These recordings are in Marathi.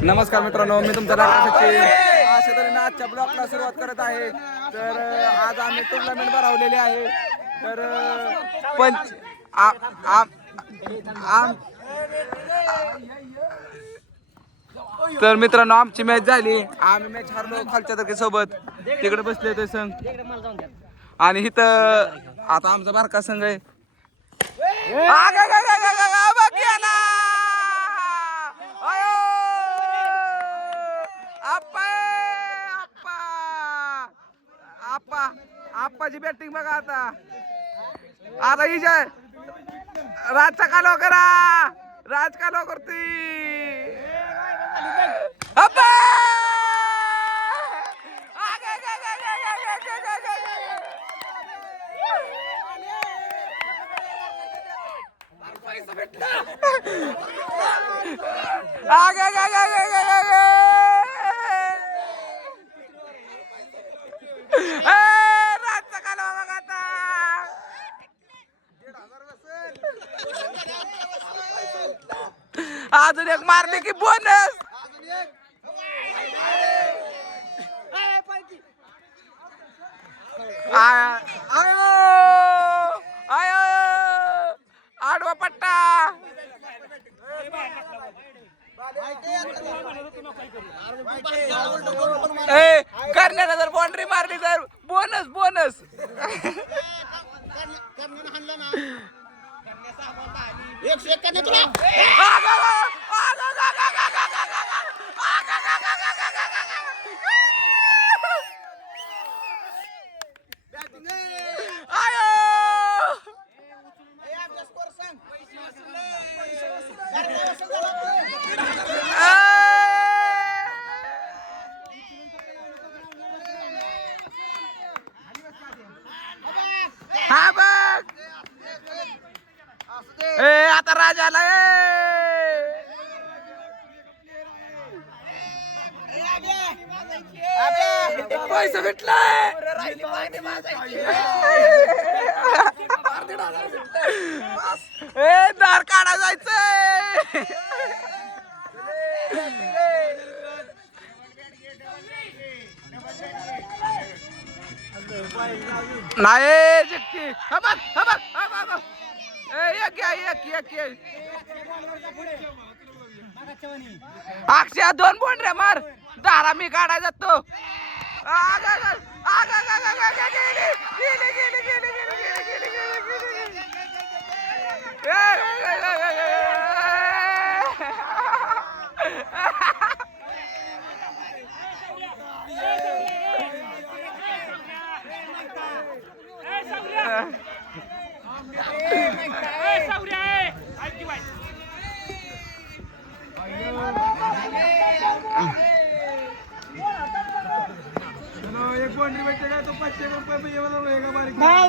नमस्कार मित्रांनो, मी तुमचा अशा तऱ्हेने आजच्या ब्लॉगला सुरुवात करत आहे. तर आज आम्ही टुर्नामेंट भरवलेली आहे. तर पंच तर मित्रांनो, आमची मॅच झाली. आम्ही मॅच हरलो खालच्या तारखेसोबत. तिकडे बसले होते संघ आणि इथं आता आमचा बारका संघ आहे. आप्पाची बॅटिंग बघा आता. आता हिच्या राजचा कालो करा. राज कालो करती. अजून एक मारले की बोनस. आडवा पट्टा. करण्याला जर बाउंड्री मारली तर बोनस बोनस. हा बघ. आता राजा आला. पैसा भेटलाय. दार काढा जायचंय. नाही चिक्की. अक्षय दोन बोंड्या मार. दारा मी काढाय जातो.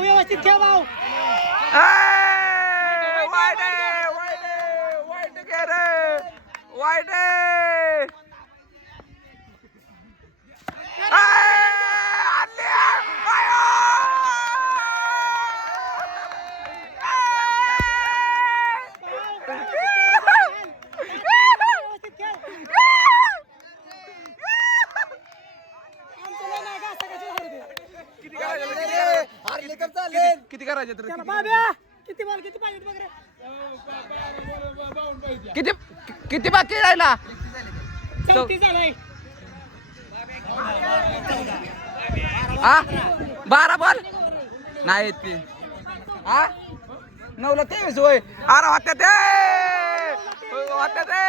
व्यवस्थित ठेव भाऊ. वाईट किती करायचे तर किती बॉल किती पाहिजे बघ रे. किती किती बाकी राहिला. 34 झालंय. 12 बॉल नाही ती. 9ला 23 होय. अरे होत्या ते होत्या ते.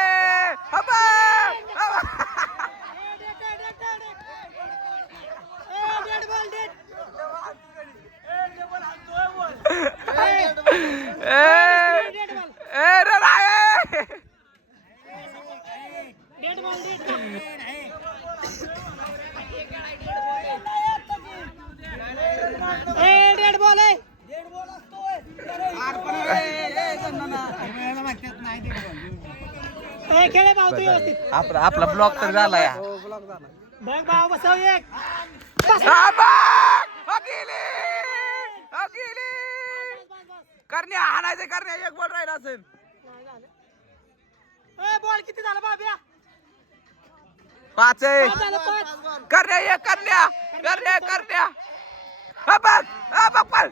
आपला ब्लॉक तर झाला या. बघ भाऊ बसव एक. करण्या हाणायचं. करण्या एक बॉल राहिला असेल. बॉल किती झाला बाब्या. 5 आहे. पाच झालं, पाच. करण्या ये करण्या करण्या करण्या हा बघ पण.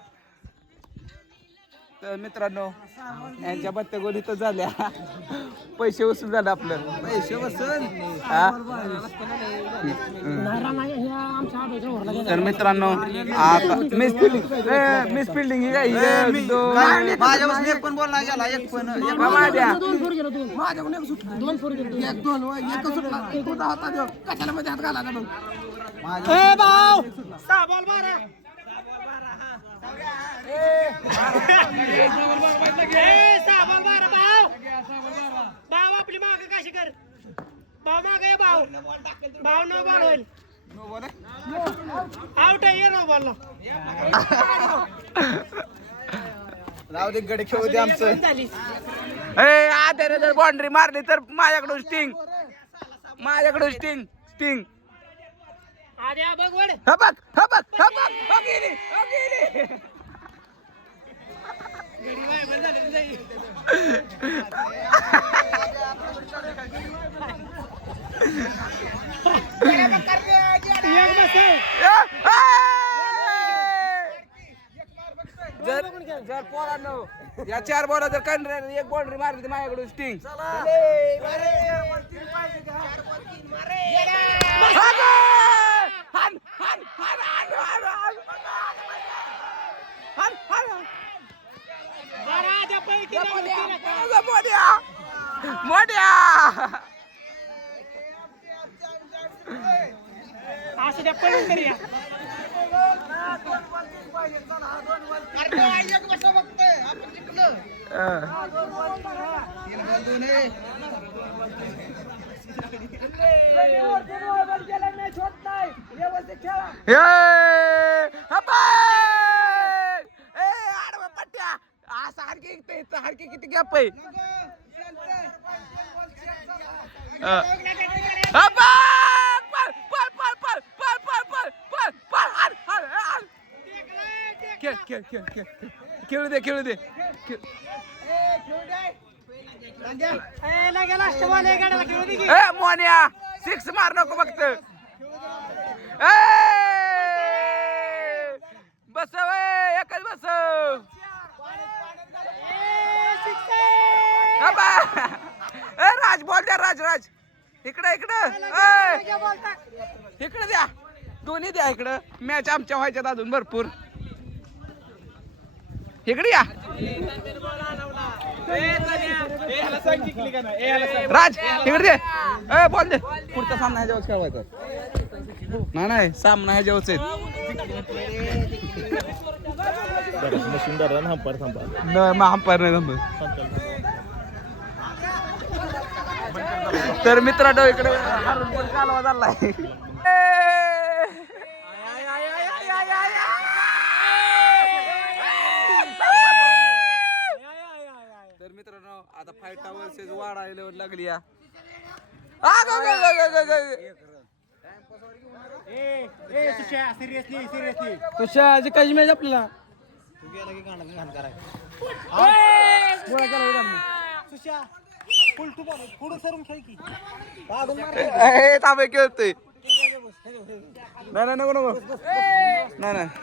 तर मित्रांनो यांच्या बत्त्या गोल इथं झाल्या. पैसे वसूल झालं आपलं. पैसे वसूल तर मित्रांनो आता मिस फिल्डिंग ही काय माझ्यापासून एक पण बोल नाही गेला एक पण दोन फोर गेलो दोन दोन फोर गेलो एक दोन एक सुटला एक होता हातात देऊ. कशाला मध्ये हात घाला ना मग ए भाऊ सहा बॉल मारा सहा बॉल मारा भाऊ भाऊ आपली माग कशी कर भाऊ माग ये भाऊ भाऊ नो बॉल होईल आउट आहे नो बॉल राहू दे गडे खेळू दे आमचं झाली आद्याने जर बाउंड्री मारली तर माझ्याकडून स्टिंग आद्या बघ वड हा बघ गेली. एक बसेल जर पोरांनो या 4 बॉल जर कंट्री एक बाउंड्री मारली तर माझ्याकडून स्टिंग. असं त्या पळून करूया पट्ट्या सारखी किती गॅप आहे. खेळू दे मोन्या 6 मार नको फक्त बसव एकच बसव राज बॉल द्या राज इकडे द्या दोन्ही द्या इकडं मॅच आमच्या व्हायच्यात अजून भरपूर इकडे या राज इकडे दे बॉल दे पुढचा सामना ह्याच्यावर खेळवायचा नाही सामना ह्याच्यावरच अंपायर नाही तर मित्रांनो इकडे कालवा चाललाय तर मित्रांनो आता फाईट वर्सेस वाढायला लागली या तुझ्या जिकायची मॅच आपल्याला थांबे खेळतोय नाही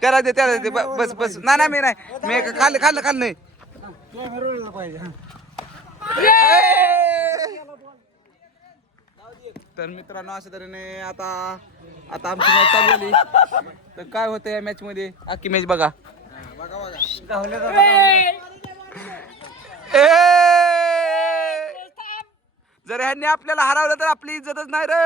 त्याला दे बस नाही मी नाही मी खाल्लं नाही तर मित्रांनो अशा तऱ्हेने आता आमची मॅच चालू झाली तर काय होतं या मॅच मध्ये अख्खी मॅच बघा जर ह्यांनी आपल्याला हरवलं तर आपली इज्जतच नाही रे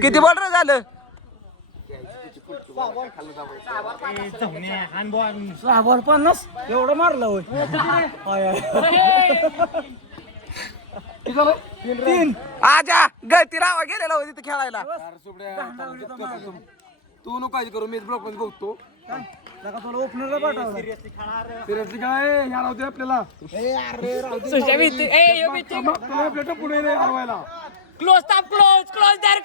किती बॉल रे झालं बॉल 50 एवढं मारलं होय आजा गळती रावा गेलेला होती तिथे खेळायला तू नको काळजी करू मी ब्लॉक मध्ये बघतो तुला ओपनरला पाठव सिरियसली काय ह्या होते आपल्याला आपल्या पुढे हरवायला क्लोज दर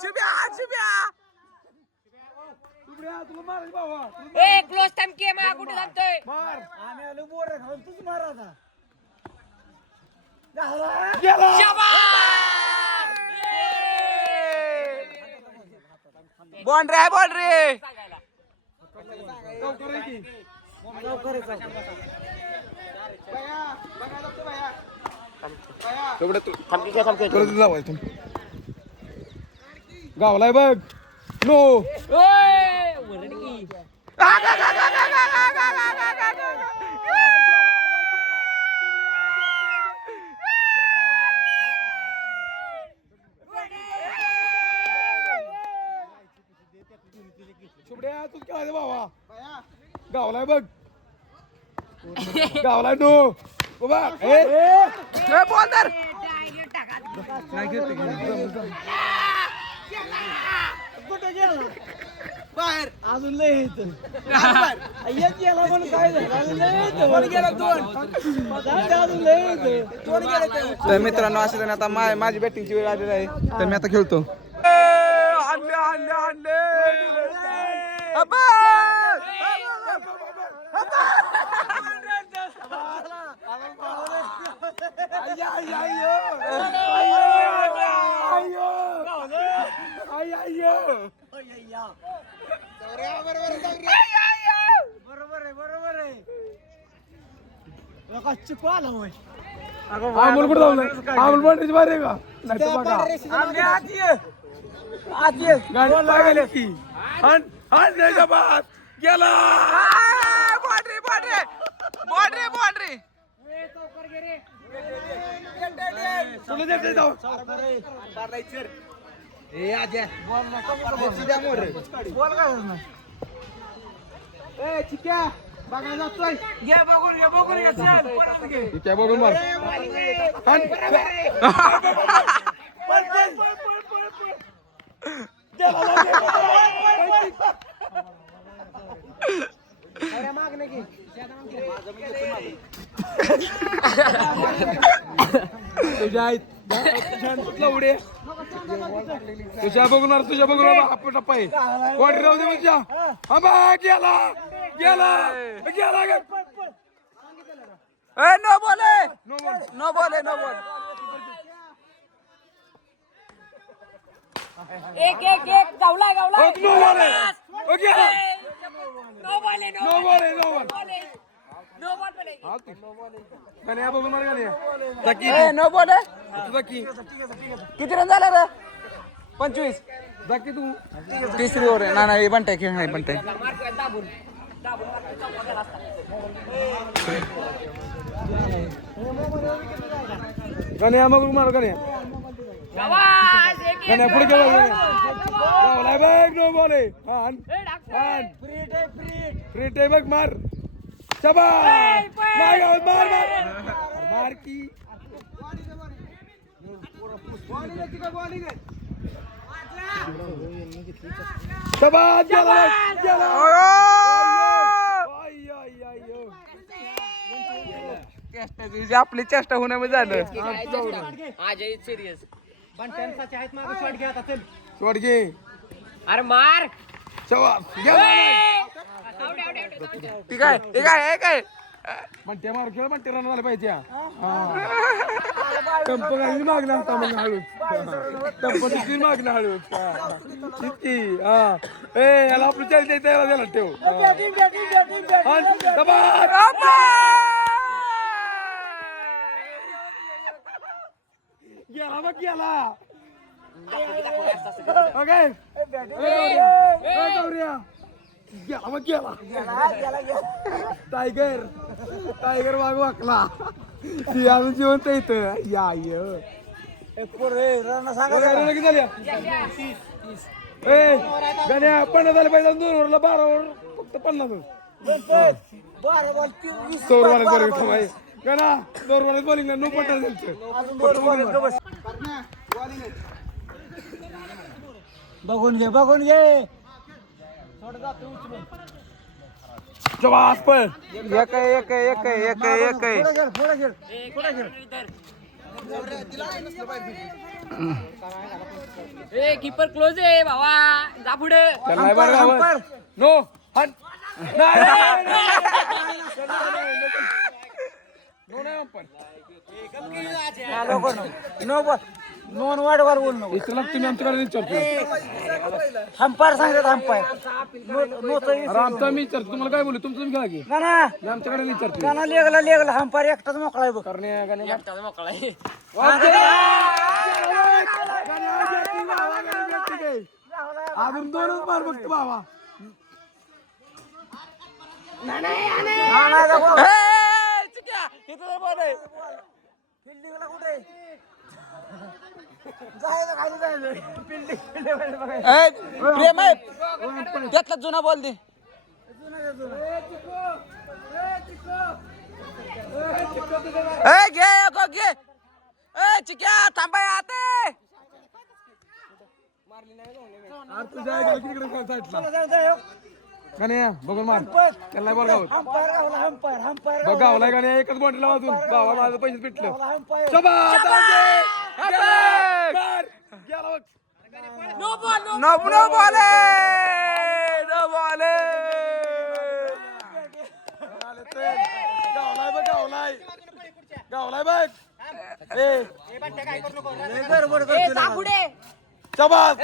शुभ्या तुला मारायचं बाबा ए क्लोज टाइम के मा कुठे थांबतोय मार आम्ही आलो बोर खाऊन तूच मारा आता बाउंड्री आहे बाउंड्री. लवकर ये की. तेवढं तू- परत लावायचं. गावलाय बघ नो शुभड्या तू काय बाबा गावलाय बघ गावलाय नो बाबा बॉल धर. बाहेर अजून लय येत एक गेला म्हणून काय झालं अजून लय येतं. कोण गेला अजून लय येतं. कोण गेलं तर मित्रांनो असं त्याने आता माझी बॅटिंगची वेळ आलेली आहे तर मी आता खेळतो. आणले आणले आणले बरोबर आहे लोका चिपा आला होय आमूल कुठं जाऊन आमूल पांढरीची बारी आहे का नाही तर बघा गाडी लागली की हन हन त्याच्या बाद गेला बाउंड्री बाउंड्री बाउंड्री बाउंड्री. तुला देते जाऊ बघा जातोय काय बघून मार हन तुझ्या आई उडे तुझ्या बघून आपण टप्पा आहे वाट राहू दे तुझ्या हा बा गेला गेला गेला नो बोले नो बोले नो बोल. एक एक एक गावला गावला नो बोले ओ गेला नो बॉल नो बोले नो बोल नो बॉल पे गाण्या बघून मार गाण्या ए नो बोले. तुझा की किती रन झाला रे? 25. जाकी तू तिसरी ओव्हर आहे. नाही बनताय खेळ नाही बनताय. गाण्या मग मार गाण्या गाण्या पुढे गेला गावलाय बघ नो बॉल आहे हान हान फ्री टाइम बघ मार चबा मार मार मार मार की चबा गेला गेला आपली चेष्टा होण्यामध्ये झालं. आज सिरियस सोड घे अरे मार चबा गेला ठीक आहे ठीक आहे हे काय म्हणते मार खेळ म्हणते रन झाले पाहिजे टंप काही मागला होता मग हळूच टंप किती मागला हळूच किती हा ए याला आपलं चाल द्यायला त्याला ठेव गेला मग गेला ओके गेला मग गेला टायगर टायगर वाघ वाकला ती अजून जिवंत इथं या ए गण्या 50 झाले पाहिजे 2 ओव्हरला 12 ओव्हर फक्त 50 गणा 2 ओव्हर बॉलिंग नो पटा बघून घे जवास पण एक एक एक एक एक पुढे खेळ ए कीपर क्लोज आहे भावा जा पुढे त्याला नाही बरं गावात. नो हट नाही नो नाही अंपायर. नो बॉल नोन वाढवार बोल नको इथं लाग तुम्ही आमच्याकडे विचारतो. अंपायर सांगतात अंपायर अरे आमचा मी विचारतो तुम्हाला काय बोलू तुमचं तुम्ही घ्या की गाणा मी आमच्याकडे विचारतो. गाणा लेगला अंपायर एकटाच मोकळा आहे बघ करणे गाणे एकटाच मोकळा आहे. अजून दोनच मार बघतो बाबा. फिल्डिंगला कुठे जायचं खाली जायचं प्रेम आहे त्यातला जुना बॉल दे घे घे चिक्या थांबा आते तुझ्या तिकडे साईडला गाणे बघून मार त्याला नाही बरं गावत. अंपायर गावला अंपायर बघ गावलाय गाणे एकच बॉन्डला वाजून गावा माझं पैसे पिटलं. अंपायर शाबास, मार. गेला बघ. नो बॉल नो बॉल गावलाय बघ गावलाय बघ. शाबास.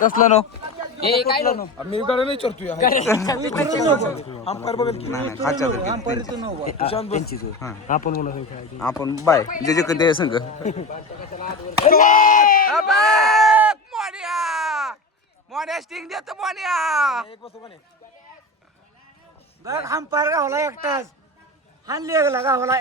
कसलं नो ए काय नो मी गाडी नाही चरतोय अंपायर बघेल की आपण बाय जे जे कधी संघ मोन्या स्टिंग देतो मोन्या बघ अंपायर गावला एकटाच हा लेगला गावला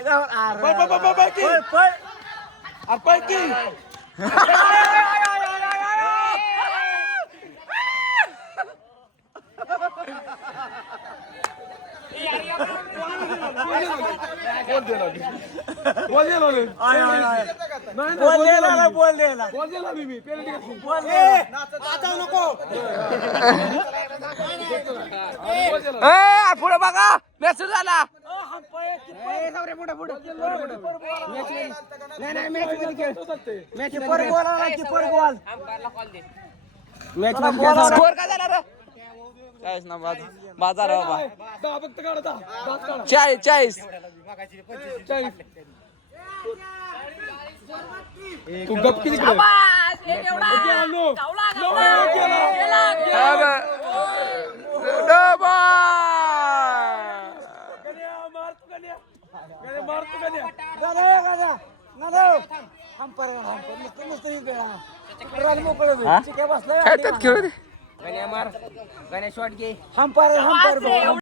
बोल द्यायला पुढे बघा मेसेज झाला स्कोर काय झाला रे 40 ना बाजार बाबा 40 तू गप किती अंपायर